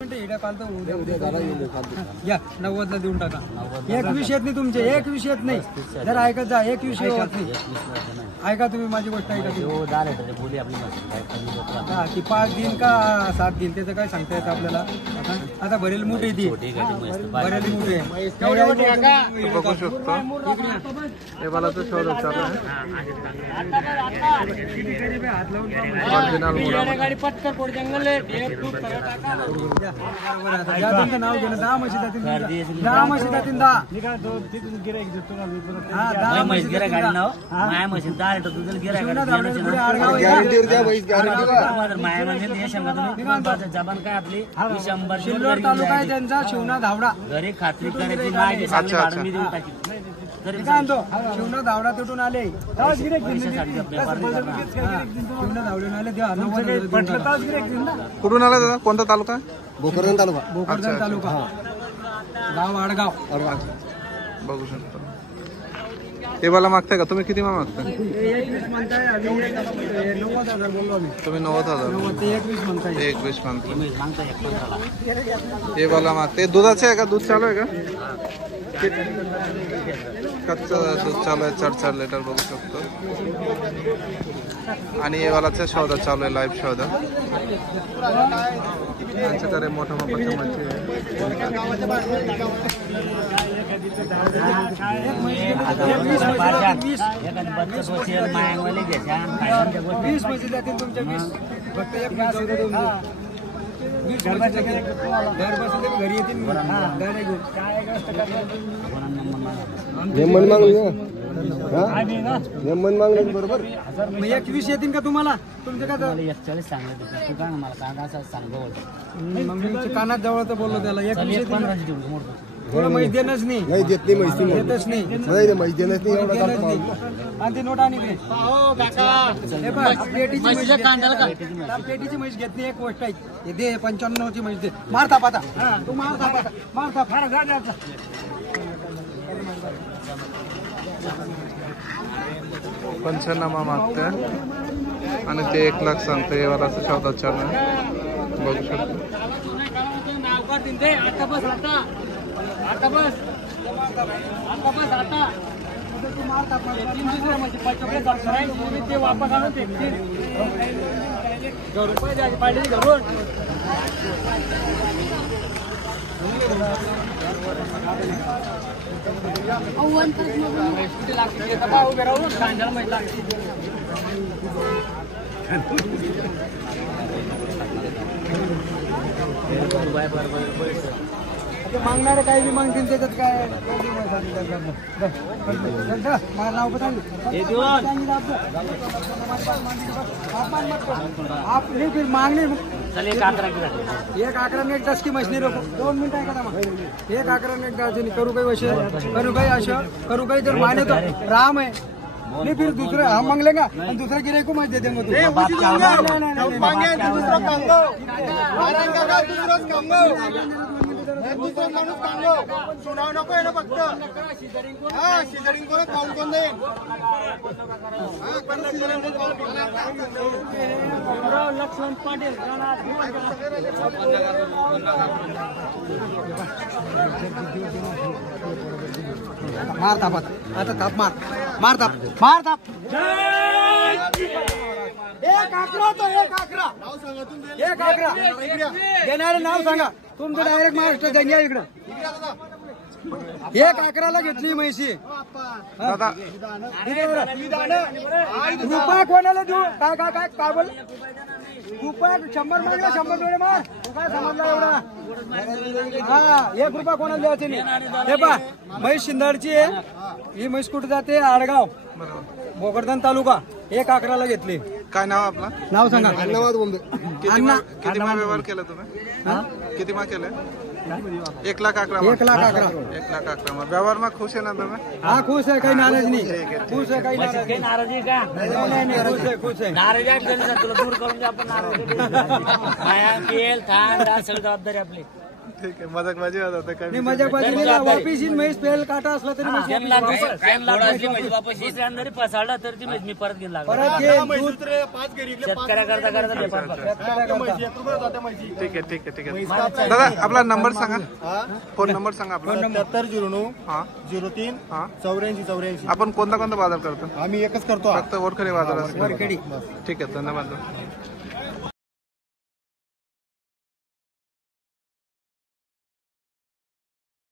या 90 ला देऊन टाका. एक विषय येत नाही तुमचे, एक विषय येत नाही. जर ऐकत जा, एक विषय होत नाही. ऐका तुम्ही माझी गोष्ट ऐका. ती 5 दिन का 7 दिन त्याचं काय सांगता येतं आपल्याला. आता भरेल मोठी ती भरेल मोठी आहे. बघू शकतो हे मला तो शोध चालू आहे. गाडी पटकन पोट जंगल नाव घेणं 10 म्हशी जातील 10 म्हशी जातील 10 शिल्लोड तालुका आहे त्यांचा शिवना धावडा घरी खात्री करायची शिवना धावडा तुटून आले शिवना धावडून आले कुठून आला दादा कोणता तालुका भोकरदन तालुका गाव आडगाव बघू शकतो. हे मला मागताय का तुम्ही किती मागताय? 21 म्हणताय 90,000 बोललो आम्ही. तुम्ही 90,000 21 म्हणताय 21 म्हणताय. हे मला मागते दुधाचे आहे का? दूध चालू आहे का? कच्चं दूध चालू आहे 4 लिटर बघू शकतो. आणि हे वालाचा शोधा चालू आहे लाईव्ह शोधा. त्यांच्याकडे मोठा मापाच्या मच्छी आहे. 20 म्हशी जातील तुमच्या 20 फक्त एक घास होतं तुमचं 20 घर बसले घरी येतील बरोबर. मग 21 येतील का तुम्हाला? तुमचं काय 41 सांगलं तू का मला सांगा कानात जवळ तर बोललो त्याला 21 येतील. थोडं म्हैस देणंच नाही देत नाही म्हैस देतच नाही म्हैस देणंच नाही आणि ती नोट आणि पेटीची म्हैस घेत नाही. एक गोष्ट आहे हे दे 95 ची म्हैस दे. मारता पाता तू मारता फार जा 95 मागतोय आणि ते 1 लाख सांगतोय. वाला शोधा चालू आहे बघू शकतो. आता बस ते वापस आणून ₹100 द्यायचे पाहिजे घरून. उभे राहून कांद्याला माहिती लागते. मागणारे काही बी मागतील त्याच्यात काय मला नाव मागणी 1 11 में 10 की मछली रोको 2 मिनट आहे का 1 11 में 10 करू काही वैसे करू काही अशा करू काही जर माने तो राम है नहीं फिर दूसरे हम मांग लेंगे और दूसरे गिरे को मत दे देंगे लक्ष्मण पाटील मार ताप आता ताप मार ताप 1 11 तो 1 11 देणारे नाव सांगा तुमचं डायरेक्ट महाराष्ट्र जाईल इकडं. 1 11 ला घेतली म्हैशी रुपया कोणाला देऊ काय बोल रुपया 100 मागला 100 डोळे मार काय समजला एवढा. हा 1 रुपया कोणाला द्यायचे नाही. हे पा म्हैस शिंदाडची आहे ही म्हैस कुठे जाते? आडगाव भोकरदन तालुका 1 11 ला घेतली. काय नाव आपला? नाव सांगा. किती व्यवहार केला तुम्ही? किती मा केलं? 1 लाख 11 1 लाख 11 व्यवहार में खुश है ना तुम्हें? हाँ खुश है, काही नाराज नहीं. खुश है, काही नाराजी का नहीं खुश है नाराज आहे तुला दूर करून आपण नाराज माया केल थान सगळी जबाबदारी आपली. ठीक आहे मजाकबाजी होत होता काय? मजाकबाजी नाही. वापिस इन म्हैस पेल काटा असला तरी वापस दुसऱ्या अंदर फसाडला तर ती मी परत घेऊन लागला. परत शेतकऱ्याकरता करता व्यापार फक्त. ठीक आहे ठीक आहे ठीक आहे दादा आपला नंबर सांगा फोन नंबर सांगा आपला 7709 हा 03 हा 84 आपण कोणता कोणता बाजार करतो आम्ही एकच करतो फक्त वरखडे बाजार असतो वरखेडी ठीक आहे धन्यवाद